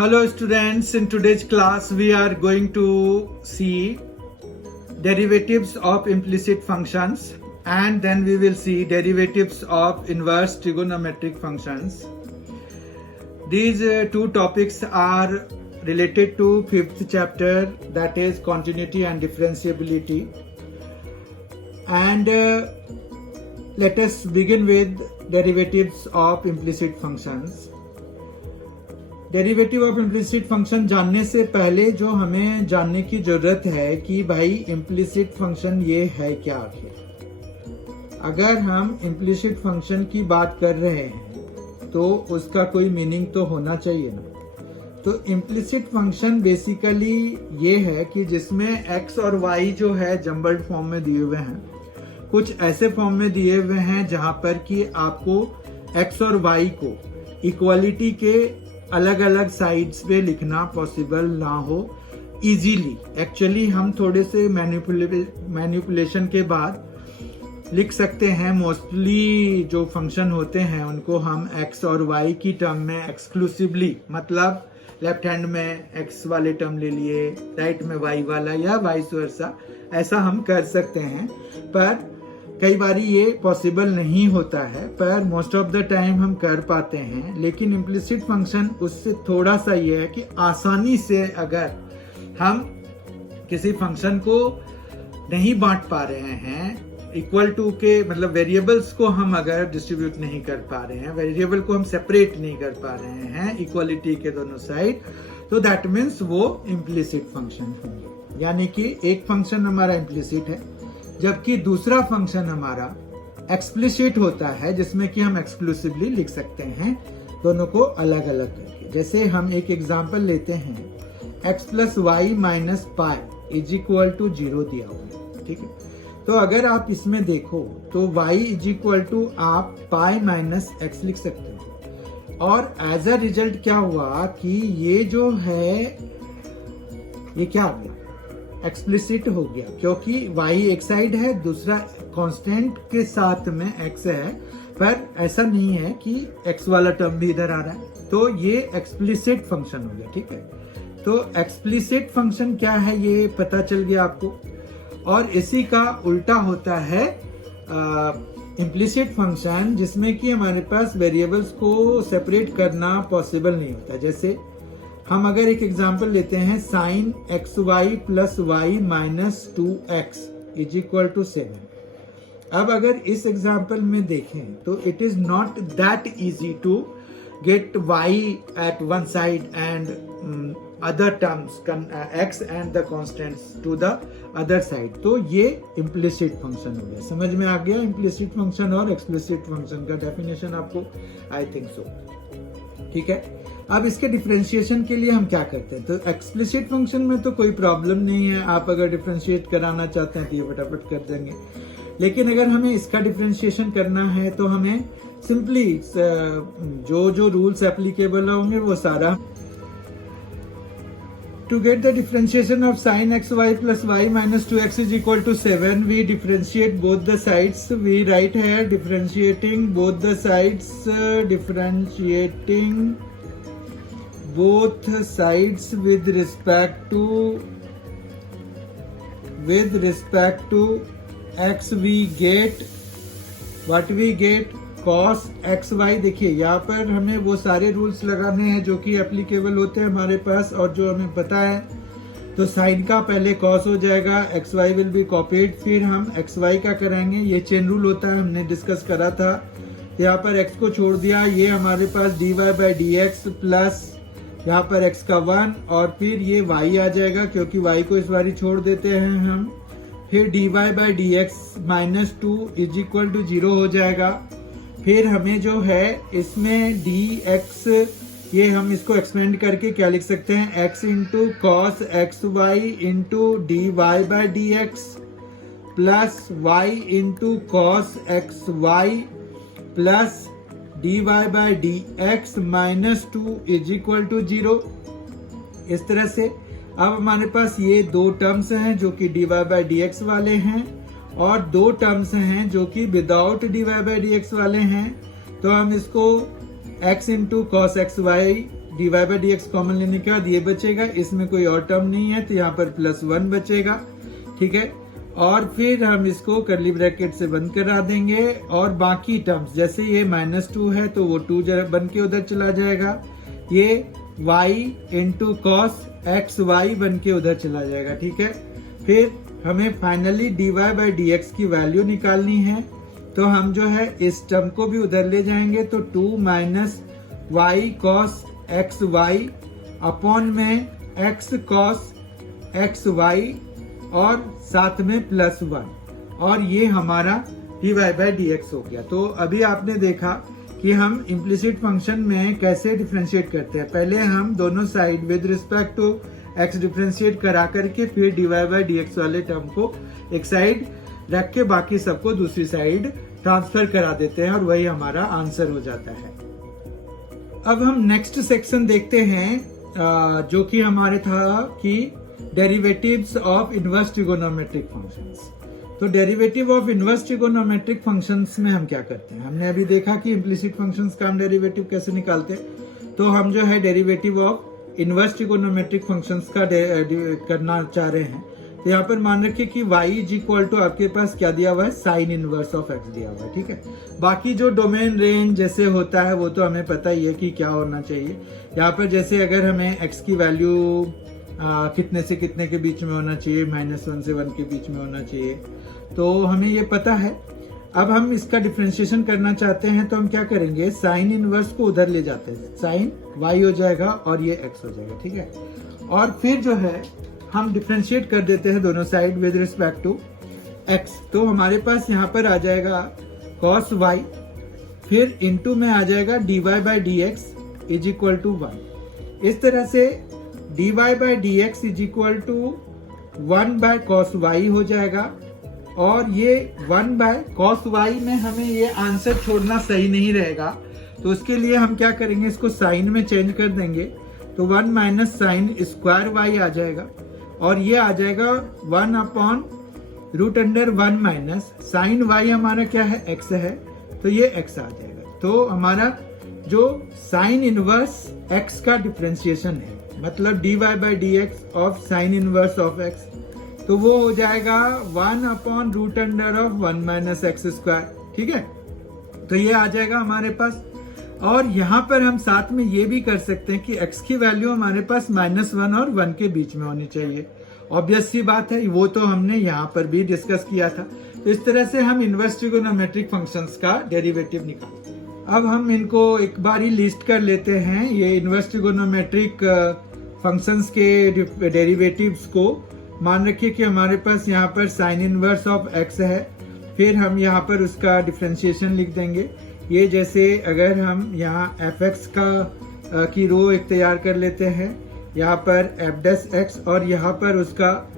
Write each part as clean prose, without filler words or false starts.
Hello students, in today's class we are going to see derivatives of implicit functions and then we will see derivatives of inverse trigonometric functions. These two topics are related to fifth chapter, that is continuity and differentiability. And let us begin with derivatives of implicit functions. Derivative of implicit function जानने से पहले जो हमें जानने की जरूरत है कि भाई इम्प्लिसिट फंक्शन ये है क्या आखिर। अगर हम इम्प्लिसिट फंक्शन की बात कर रहे हैं तो उसका कोई मीनिंग तो होना चाहिए ना। तो इम्प्लिसिट फंक्शन बेसिकली ये है कि जिसमें x और y जो है जम्बल्ड फॉर्म में दिए हुए हैं, कुछ ऐसे फॉर्म में दिए हुए हैं जहां पर कि आपको x और y को इक्वालिटी के अलग अलग साइड्स पे लिखना पॉसिबल ना हो इजीली। एक्चुअली हम थोड़े से मैनिपुलेशन के बाद लिख सकते हैं। मोस्टली जो फंक्शन होते हैं उनको हम x और y की टर्म में एक्सक्लूसिवली, मतलब लेफ्ट हैंड में x वाले टर्म ले लिए, राइट में y वाला, या वाइस वर्सा, ऐसा हम कर सकते हैं। पर कई बारी ये पॉसिबल नहीं होता है, पर मोस्ट ऑफ द टाइम हम कर पाते हैं। लेकिन इम्प्लिसिट फंक्शन उससे थोड़ा सा ये है कि आसानी से अगर हम किसी फंक्शन को नहीं बांट पा रहे हैं इक्वल टू के, मतलब वेरिएबल्स को हम अगर डिस्ट्रीब्यूट नहीं कर पा रहे हैं, वेरिएबल को हम सेपरेट नहीं कर पा रहे हैं इक्वालिटी के दोनों साइड, तो दैट मीन्स वो इम्प्लिसिट फंक्शन होंगे। यानी कि एक फंक्शन हमारा इम्प्लिसिट है जबकि दूसरा फंक्शन हमारा एक्सप्लिसिट होता है, जिसमें कि हम एक्सक्लूसिवली लिख सकते हैं दोनों को अलग अलग करके। जैसे हम एक एग्जांपल लेते हैं, x plus y minus pi is equal to 0 दिया हुआ, ठीक है। तो अगर आप इसमें देखो तो y इज इक्वल टू आप पाई माइनस एक्स लिख सकते हो, और एज अ रिजल्ट क्या हुआ कि ये जो है ये क्या आ गया, एक्सप्लिसिट हो गया, क्योंकि y एक साइड है, दूसरा कांस्टेंट के साथ में x है, पर ऐसा नहीं है कि x वाला टर्म भी इधर आ रहा है, तो ये एक्सप्लिसिट फंक्शन हो गया, ठीक है। तो एक्सप्लिसिट फंक्शन क्या है ये पता चल गया आपको। और इसी का उल्टा होता है इम्प्लिसिट फंक्शन, जिसमें कि हमारे पास वेरिएबल्स को सेपरेट करना पॉसिबल नहीं होता। जैसे हम अगर एक एग्जांपल लेते हैं, sine x y plus y minus 2x is equal to 7। अब अगर इस एग्जांपल में देखें तो it is not that easy to get y at one side and other terms x and the constants to the other side. तो ये implicit function हो गया। समझ में आ गया इम्प्लिसिट फंक्शन और एक्सप्लिसिट फंक्शन का डेफिनेशन आपको? आई थिंक सो, ठीक है। अब इसके डिफरेंशिएशन के लिए हम क्या करते हैं, तो एक्सप्लिसिट फंक्शन में तो कोई प्रॉब्लम नहीं है, आप अगर डिफरेंशिएट कराना चाहते हैं तो ये फटाफट कर देंगे। लेकिन अगर हमें इसका डिफरेंशिएशन करना है तो हमें सिंपली जो रूल्स एप्लीकेबल होंगे वो सारा, to get the differentiation of sin xy plus y minus 2x is equal to 7, we differentiate both the sides. We write here differentiating both the sides, differentiating both sides with respect to x, we get what we get cos xy। देखिए यहाँ पर हमें वो सारे rules लगाने हैं जो कि एप्लीकेबल होते हैं हमारे पास और जो हमें पता है। तो साइन का पहले cos हो जाएगा, xy विल बी कॉपीड, फिर हम xy का कराएंगे, ये चेन रूल होता है, हमने डिस्कस करा था। यहाँ पर x को छोड़ दिया, ये हमारे पास dy बाई dx प्लस यहाँ पर x का 1, और फिर ये y आ जाएगा क्योंकि y को इस बारी छोड़ देते हैं हम। फिर dy by dx minus 2 is equal to 0 हो जाएगा। फिर हमें जो है इसमें dx, ये हम इसको एक्सपेंड करके क्या लिख सकते हैं, x into cos x y into dy by dx plus y into cos x y plus dy by dx minus 2 is equal to 0। इस तरह से अब हमारे पास ये दो टर्म्स हैं जो कि dy बाई dx वाले हैं, और दो टर्म्स हैं जो कि विदाउट dy बाई dx वाले हैं। तो हम इसको x into cos x y dy by d x common लेने के बाद ये बचेगा, इसमें कोई और टर्म नहीं है तो यहाँ पर +1 बचेगा, ठीक है। और फिर हम इसको कर्ली ब्रैकेट से बंद करा देंगे और बाकी टर्म्स जैसे ये -2 है तो वो 2 बन के उधर चला जाएगा, ये y into cos x y बन के उधर चला जाएगा, ठीक है। फिर हमें finally dy by d x की वैल्यू निकालनी है तो हम जो है इस टर्म को भी उधर ले जाएंगे तो 2 minus y cos x y upon में x कॉस एक्स वाई और साथ में +1 और ये हमारा dy बाई डी एक्स हो गया। तो अभी आपने देखा कि हम इम्प्लिसिट फंक्शन में कैसे डिफरेंशिएट करते हैं। पहले हम दोनों side with respect to x differentiate करा करके फिर dy बाई डी एक्स वाले टर्म को एक साइड रख के बाकी सबको दूसरी साइड ट्रांसफर करा देते हैं और वही हमारा आंसर हो जाता है। अब हम नेक्स्ट सेक्शन देखते हैं जो कि हमारे था कि derivatives of inverse trigonometric functions. तो derivative of inverse trigonometric functions में हम क्या करते हैं, हमने अभी देखा कि इम्प्लिसिट फंक्शंस का हम डेरिवेटिव कैसे निकालते हैं। तो हम जो है derivative of inverse trigonometric functions का करना चाह रहे हैं। तो यहाँ पर मान रखिए कि y इज इक्वल टू आपके पास क्या दिया हुआ है, साइन इनवर्स ऑफ x दिया हुआ है, ठीक है। बाकी जो डोमेन रेंज जैसे होता है वो तो हमें पता ही है कि क्या होना चाहिए। यहाँ पर जैसे अगर हमें x की वैल्यू कितने से कितने के बीच में होना चाहिए, -1 से 1 के बीच में होना चाहिए, तो हमें ये पता है। अब हम इसका डिफरेंशिएशन करना चाहते हैं तो हम क्या करेंगे, साइन इनवर्स को उधर ले जाते हैं, साइन y हो जाएगा और ये x हो जाएगा, ठीक है। और फिर जो है हम डिफरेंशिएट कर देते हैं दोनों side with respect to x। तो हमारे पास यहाँ पर आ जाएगा cos y, फिर इनटू में आ जाएगा dy by d x is equal to 1। इस तरह से dy by d x is equal to 1 by cos y हो जाएगा। और ये 1 बाय cos y में हमें ये आंसर छोड़ना सही नहीं रहेगा, तो उसके लिए हम क्या करेंगे, इसको साइन में चेंज कर देंगे तो 1 माइनस साइन स्क्वायर y आ जाएगा और ये आ जाएगा 1 अपॉन √1 माइनस साइन y हमारा क्या है, x है, तो ये x आ जाएगा। तो हमारा जो साइन इनवर्स x का डिफरेंशिएशन है, मतलब dy by d x of sine inverse of x, तो वो हो जाएगा 1 अपॉन √1 माइनस एक्स स्क्वायर, ठीक है। तो ये आ जाएगा हमारे पास। और यहाँ पर हम साथ में ये भी कर सकते हैं कि x की वैल्यू हमारे पास -1 और 1 के बीच में होनी चाहिए। ऑब्वियस सी बात है, वो तो हमने यहाँ पर भी डिस्कस किया था। तो इस तरह से हम इनवर्स ट्रिगोनोमेट्रिक फंक्शंस का डेरिवेटिव निकालते हैं। अब हम इनको एक बार ही लिस्ट कर लेते हैं, ये इनवर्स ट्रिगोनोमेट्रिक फंक्शंस के डेरिवेटिव्स को। मान रखिए कि हमारे पास यहाँ पर साइन इनवर्स ऑफ x है, फिर हम यहाँ पर उसका डिफरेंशिएशन लिख देंगे। ये जैसे अगर हम यहाँ fx की रो एक तैयार कर लेते हैं, यहाँ पर f' और यहाँ पर उसका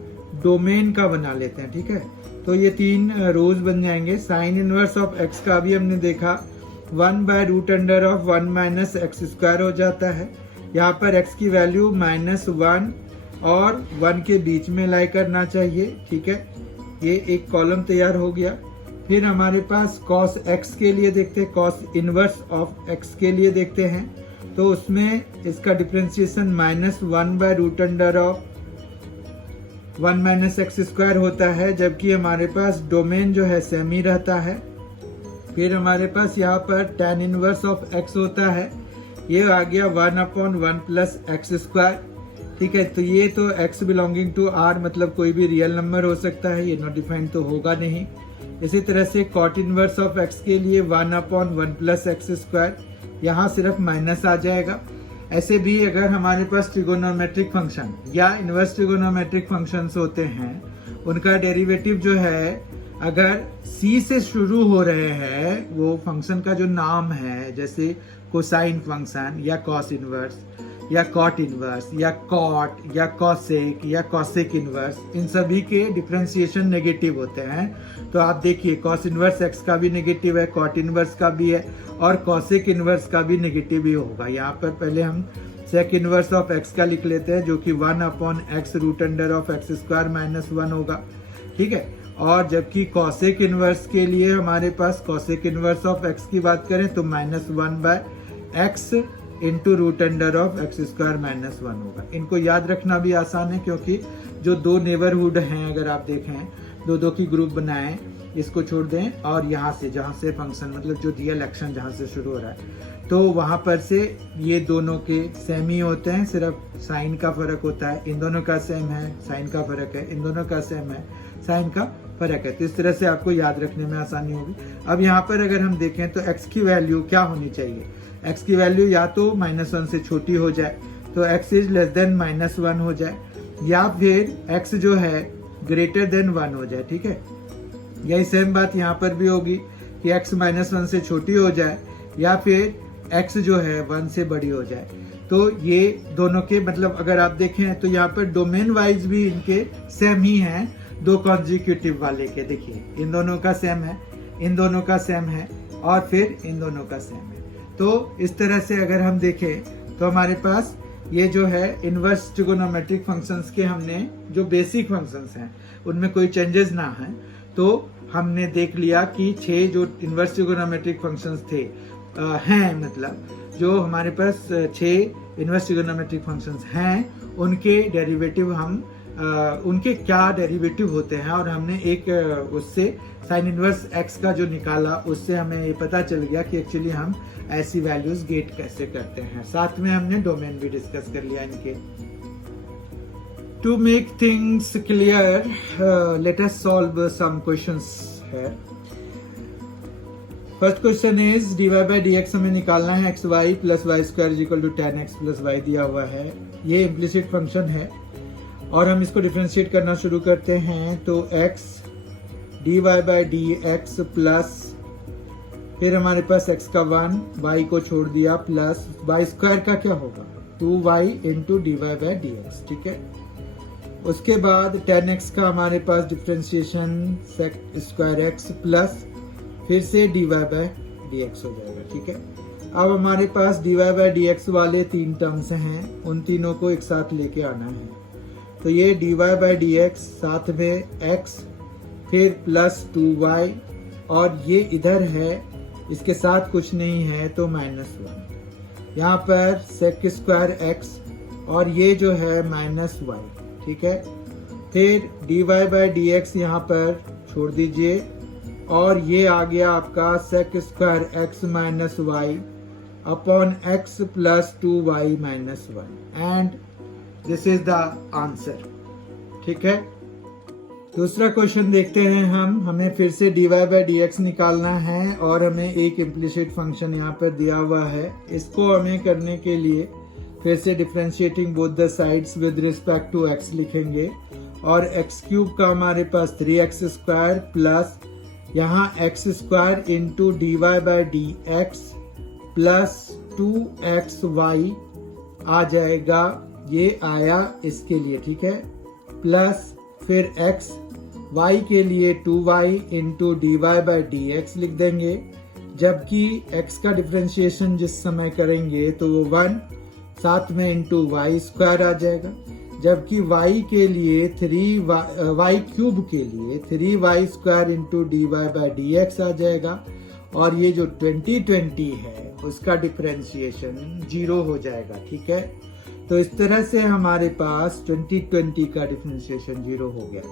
डोमेन का बना लेते हैं, ठीक है। तो ये 3 रोज बन जाएंगे। साइन इनवर्स ऑफ x का भी हमने देखा 1 बाय √1 माइनस एक्स स्क्वायर हो जाता है। यहाँ पर x की वैल्यू -1 और 1 के बीच में लाई करना चाहिए, ठीक है। ये एक कॉलम तैयार हो गया। फिर हमारे पास cos x के लिए देखते हैं, cos इनवर्स ऑफ x के लिए देखते हैं, तो उसमें इसका differentiation -1 by √1 minus x square होता है, जबकि हमारे पास डोमेन जो है सेम ही रहता है। फिर हमारे पास यहाँ पर tan इनवर्स ऑफ x होता है, ये आ गया 1/1 प्लस एक्स स्क्वायर, ठीक है। तो ये तो x बिलोंगिंग टू r, मतलब कोई भी रियल नंबर हो सकता है, ये नॉट डिफाइंड तो होगा नहीं। इसी तरह से cot इनवर्स ऑफ x के लिए 1/1 प्लस एक्स स्क्वायर, यहाँ सिर्फ माइनस आ जाएगा। ऐसे भी अगर हमारे पास ट्रिगोनोमेट्रिक फंक्शन या इनवर्स ट्रिगोनोमेट्रिक फंक्शंस होते हैं, उनका डेरिवेटिव जो है अगर c से शुरू हो रहे हैं, वो फंक्शन का जो नाम है, जैसे कोसाइन फंक्शन या कॉस इनवर्स या कॉट इनवर्स या कॉट या कॉसेक या कॉसेक इनवर्स, इन सभी के डिफरेंशिएशन नेगेटिव होते हैं। तो आप देखिए कॉस इनवर्स x का भी नेगेटिव है, कॉट इनवर्स का भी है और कॉसेक इनवर्स का भी नेगेटिव ही होगा। यहाँ पर पहले हम सेक इनवर्स ऑफ x का लिख लेते हैं, जो कि 1/x √(x स्क्वायर -1 होगा, ठीक है। और जबकि कॉसेक इनवर्स के लिए हमारे पास कॉसेक इनवर्स ऑफ x की बात करें तो -1/x into root under of x square minus 1 होगा। इनको याद रखना भी आसान है क्योंकि जो दो नेबरहुड हैं, अगर आप देखें दो की ग्रुप बनाएं, इसको छोड़ दें और यहाँ से जहाँ से फंक्शन मतलब जो रियल एक्शन जहाँ से शुरू हो रहा है तो वहाँ पर से ये दोनों के सेम ही होते हैं, सिर्फ साइन का फर्क होता है। इन दोनों का सेम है, साइन का फर्क है, इन दोनों का सेम है, साइन का फर्क है। तो इस तरह से आपको याद रखने में आसानी होगी। अब यहाँ पर अगर हम देखें तो x की वैल्यू क्या होनी चाहिए, x की वैल्यू या तो -1 से छोटी हो जाए तो x इज लेस देन -1 हो जाए, या फिर x जो है ग्रेटर देन 1 हो जाए। ठीक है, यही सेम बात यहाँ पर भी होगी कि x -1 से छोटी हो जाए या फिर x जो है 1 से बड़ी हो जाए। तो ये दोनों के मतलब अगर आप देखें तो यहाँ पर डोमेन वाइज भी इनके सेम ही हैं, दो कॉन्जिक्यूटिव वाले के। देखिए इन दोनों का सेम है, इन दोनों का सेम है और फिर इन दोनों का सेम है। तो इस तरह से अगर हम देखें तो हमारे पास ये जो है इनवर्स ट्रिगोनोमेट्रिक फंक्शंस के हमने जो बेसिक फंक्शंस हैं उनमें कोई चेंजेस ना है। तो हमने देख लिया कि 6 जो इनवर्स ट्रिगोनोमेट्रिक फंक्शंस थे हैं, मतलब जो हमारे पास 6 इनवर्स ट्रिगोनोमेट्रिक फंक्शंस हैं उनके डेरिवेटिव हम उनके क्या डेरिवेटिव होते हैं, और हमने एक उससे साइन इनवर्स एक्स का जो निकाला उससे हमें ये पता चल गया कि एक्चुअली हम ऐसी वैल्यूज गेट कैसे करते हैं। साथ में हमने डोमेन भी डिस्कस कर लिया इनके। To make things clear let us solve some questions है। First question is dy by d x हमें निकालना है, x y plus y square equal to 10x plus y दिया हुआ है। ये इम्प्लिसिट फंक्शन है और हम इसको डिफरेंशिएट करना शुरू करते हैं। तो x dy by d x plus फिर हमारे पास x का 1 y को छोड़ दिया प्लस वाई स्क्वायर का क्या होगा 2y into d y by d x. ठीक है, उसके बाद 10x का हमारे पास differentiation sec square x plus फिर से dy बाई डी एक्स हो जाएगा। ठीक है, अब हमारे पास dy बाई डी एक्स वाले 3 टर्म्स हैं, उन तीनों को एक साथ लेके आना है। तो ये dy बाई डी एक्स साथ में x फिर प्लस 2y और ये इधर है, इसके साथ कुछ नहीं है तो -1, यहाँ पर सेक स्क्वायर x और ये जो है -y। ठीक है, फिर dy बाई डी एक्स यहाँ पर छोड़ दीजिए और ये आ गया आपका sec square x minus y upon x plus 2y minus 1 and this is the answer. ठीक है, दूसरा क्वेश्चन देखते हैं हम। हमें फिर से dy बाई डी एक्स निकालना है और हमें एक इम्प्लिसिट फंक्शन यहाँ पर दिया हुआ है। इसको हमें करने के लिए फिर से differentiating both the sides with respect to x लिखेंगे और x क्यूब का हमारे पास 3x स्क्वायर प्लस यहाँ x square into d y by d x plus 2xy आ जाएगा, ये आया इसके लिए। ठीक है, प्लस फिर x y के लिए 2y into d y by d x लिख देंगे, जबकि x का डिफरेंशिएशन जिस समय करेंगे तो वो 1 साथ में इंटू वाई स्क्वायर आ जाएगा, जबकि y के लिए 3y क्यूब के लिए 3y square into d y by d x आ जाएगा और ये जो 2020 है उसका डिफरेंशिएशन 0 हो जाएगा। ठीक है, तो इस तरह से हमारे पास 2020 का डिफरेंशिएशन 0 हो गया।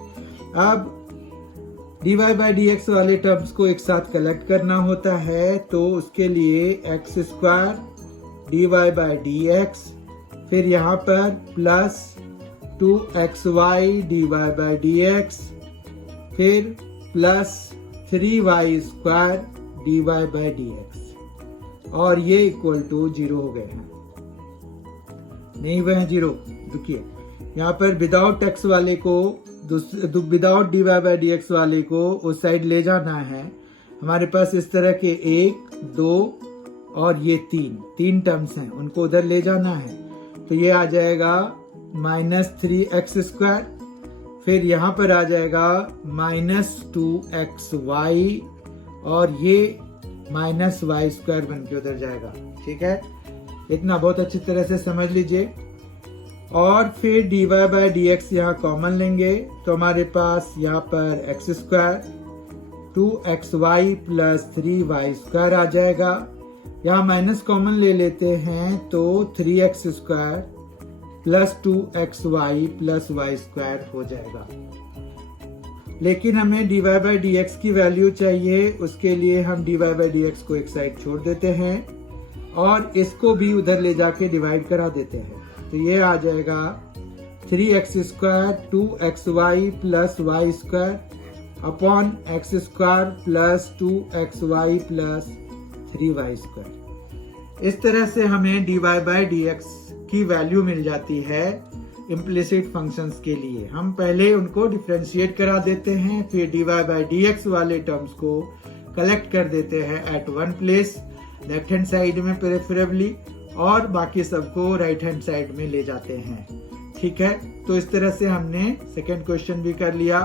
अब dy बाई डी एक्स वाले टर्म्स को एक साथ कलेक्ट करना होता है, तो उसके लिए x square dy by d x फिर यहाँ पर plus 2xy dy by d x फिर plus 3y square dy by d x और ये इक्वल टू 0 हो गए हैं। नहीं हुए हैं 0, देखिए यहाँ पर विदाउट x वाले को without dy by d x वाले को उस साइड ले जाना है। हमारे पास इस तरह के 1, 2 और ये 3 टर्म्स हैं, उनको उधर ले जाना है। तो ये आ जाएगा -3x स्क्वायर फिर यहाँ पर आ जाएगा -2xy और ये -y स्क्वायर बन के उधर जाएगा। ठीक है, इतना बहुत अच्छी तरह से समझ लीजिए। और फिर dy बाई डी एक्स यहाँ कॉमन लेंगे तो हमारे पास यहाँ पर x square 2xy plus 3y square आ जाएगा, यहाँ माइनस कॉमन ले लेते हैं तो 3x square plus 2xy plus y square हो जाएगा। लेकिन हमें dy बाई डी एक्स की वैल्यू चाहिए, उसके लिए हम dy बाई डी एक्स को एक साइड छोड़ देते हैं और इसको भी उधर ले जाके डिवाइड करा देते हैं। तो ये आ जाएगा 3x square 2xy plus y square upon x square plus 2xy plus 3y square. इस तरह से हमें dy बाई डी एक्स की वैल्यू मिल जाती है इम्प्लिसिट फंक्शंस के लिए। हम पहले उनको डिफरेंशिएट करा देते हैं, फिर dy बाई डी एक्स वाले टर्म्स को कलेक्ट कर देते हैं at one place, left hand side में प्रेफरेबली, और बाकी सबको राइट हैंड साइड में ले जाते हैं। ठीक है, तो इस तरह से हमने सेकेंड क्वेश्चन भी कर लिया।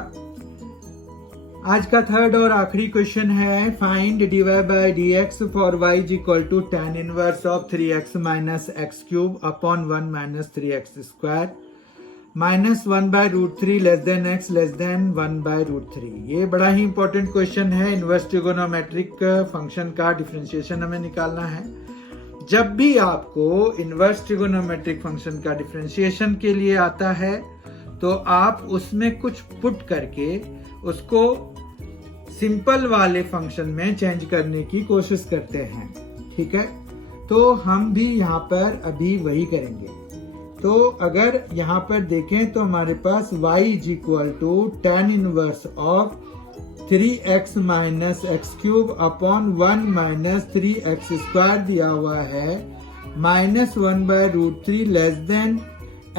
आज का थर्ड और आखिरी क्वेश्चन है, find dy by d x for y is equal to tan inverse of 3x minus x cube upon 1 minus 3x square minus 1 by root 3 less than x less than 1 by root 3। ये बड़ा ही important question है। Inverse trigonometric function का differentiation हमें निकालना है। जब भी आपको इनवर्स ट्रिगोनोमेट्रिक फंक्शन का डिफरेंशिएशन के लिए आता है तो आप उसमें कुछ पुट करके उसको सिंपल वाले फंक्शन में चेंज करने की कोशिश करते हैं। ठीक है, तो हम भी यहाँ पर अभी वही करेंगे। तो अगर यहाँ पर देखें तो हमारे पास y is equal to tan inverse of 3x minus x cube upon 1 minus 3x square दिया हुआ है, minus 1 by root 3 less than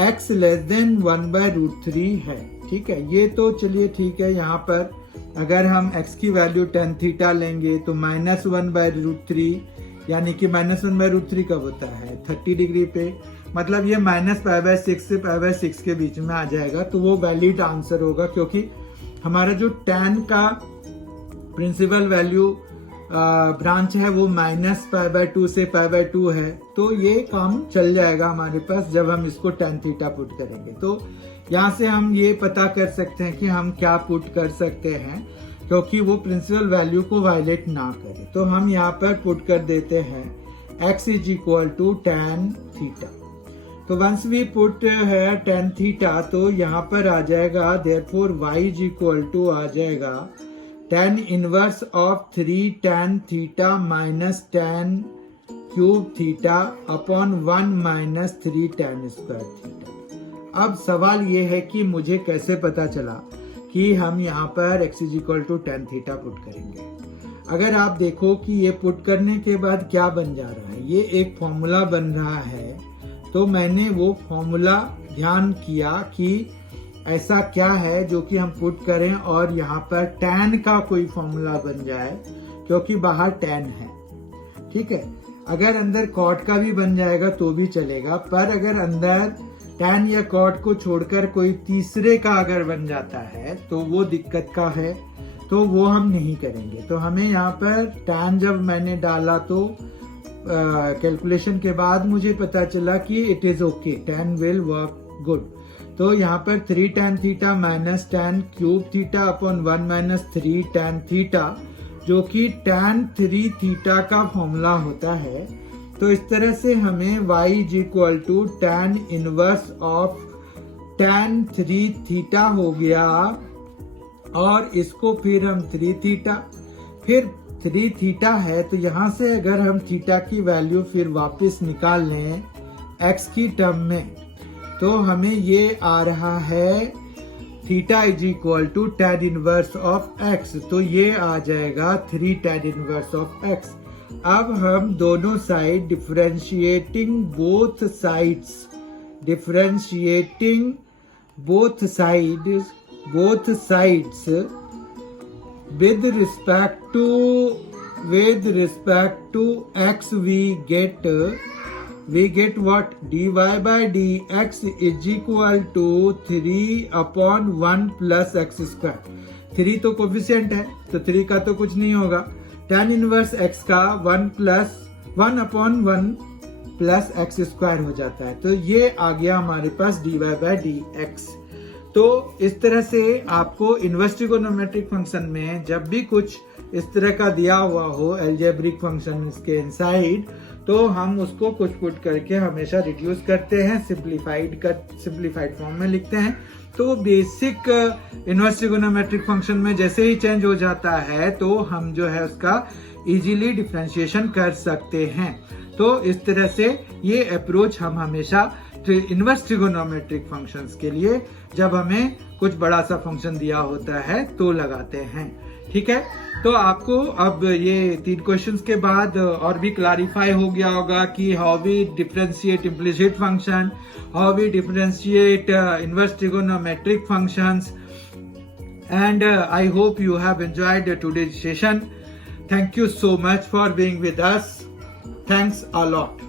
x less than 1 by root 3 है। ठीक है, ये तो चलिए ठीक है। यहाँ पर अगर हम x की वैल्यू tan थीटा लेंगे तो माइनस 1 बाय रूट 3, यानी कि माइनस 1 बाय रूट 3 कब होता है 30 डिग्री पे, मतलब ये माइनस पाई बाय 6 से पाई बाय 6 के बीच में आ जाएगा। तो वो वैलिड आंसर होगा, क्योंकि हमारा जो tan का प्रिंसिपल वैल्यू ब्रांच है वो माइनस पाई बाय 2 से पाई बाय 2 है। तो ये काम चल जाएगा हमारे पास जब हम इसको tan थीटा पुट करेंगे। तो यहाँ से हम ये पता कर सकते हैं कि हम क्या पुट कर सकते हैं, क्योंकि वो प्रिंसिपल वैल्यू को वायलेट ना करे। तो हम यहाँ पर पुट कर देते हैं x is equal to tan theta. तो वंस वी पुट है tan थीटा तो यहाँ पर आ जाएगा, therefore y is equal to आ जाएगा tan inverse of 3 tan theta minus tan cube theta upon 1 minus 3 tan square theta. अब सवाल ये है कि मुझे कैसे पता चला कि हम यहाँ पर x is equal to tan theta put करेंगे। अगर आप देखो कि ये पुट करने के बाद क्या बन जा रहा है, ये एक फॉर्मूला बन रहा है। तो मैंने वो फॉर्मूला ध्यान किया कि ऐसा क्या है जो कि हम पुट करें और यहाँ पर tan का कोई फॉर्मूला बन जाए, क्योंकि बाहर tan है। ठीक है, अगर अंदर cot का भी बन जाएगा तो भी चलेगा, पर अगर अंदर tan या cot को छोड़कर कोई तीसरे का अगर बन जाता है तो वो दिक्कत का है, तो वो हम नहीं करेंगे। तो हमें यहाँ पर tan जब मैंने डाला तो कैलकुलेशन के बाद मुझे पता चला कि it is okay, tan will work good. तो यहाँ पर 3 tan theta minus tan cube theta upon 1 minus 3 tan theta, जो कि tan 3 थीटा का फॉर्मूला होता है। तो इस तरह से हमें y is equal to tan inverse of tan 3 theta हो गया, और इसको फिर हम 3 थीटा, फिर 3 थीटा है। तो यहाँ से अगर हम थीटा की वैल्यू फिर वापस निकाल लें x की टर्म में, तो हमें ये आ रहा है theta is equal to tan inverse of x। तो ये आ जाएगा 3 tan इनवर्स ऑफ x। अब हम दोनों side differentiating both sides with respect to x we get what? dy by dx is equal to 3 upon 1 plus x square। 3 तो coefficient है तो 3 का तो कुछ नहीं होगा। tan इनवर्स x का 1 upon 1 प्लस एक्स स्क्वायर हो जाता है। तो ये आ गया हमारे पास dy by dx। तो इस तरह से आपको इनवर्स ट्रिगोनोमेट्रिक फंक्शन में जब भी कुछ इस तरह का दिया हुआ हो अलजेब्रिक फंक्शन इसके इनसाइड, तो हम उसको कुछ पुट करके हमेशा रिड्यूस करते हैं, सिंप्लीफाइड फॉर्म में लिखते हैं। तो बेसिक इनवर्स ट्रिगोनोमेट्रिक फंक्शन में जैसे ही चेंज हो जाता है तो हम जो है उसका इजीली डिफरेंशिएशन कर सकते हैं। तो इस तरह से ये अप्रोच हम हमेशा इनवर्स ट्रिगोनोमेट्रिक फंक्शंस के लिए जब हमें कुछ बड़ा सा फंक्शन दिया होता है तो लगाते हैं। ठीक है, तो आपको अब ये 3 क्वेश्चंस के बाद और भी क्लैरिफाई हो गया होगा कि how we differentiate implicit function, how we differentiate inverse trigonometric functions, and I hope you have enjoyed today's session. Thank you so much for being with us. Thanks a lot.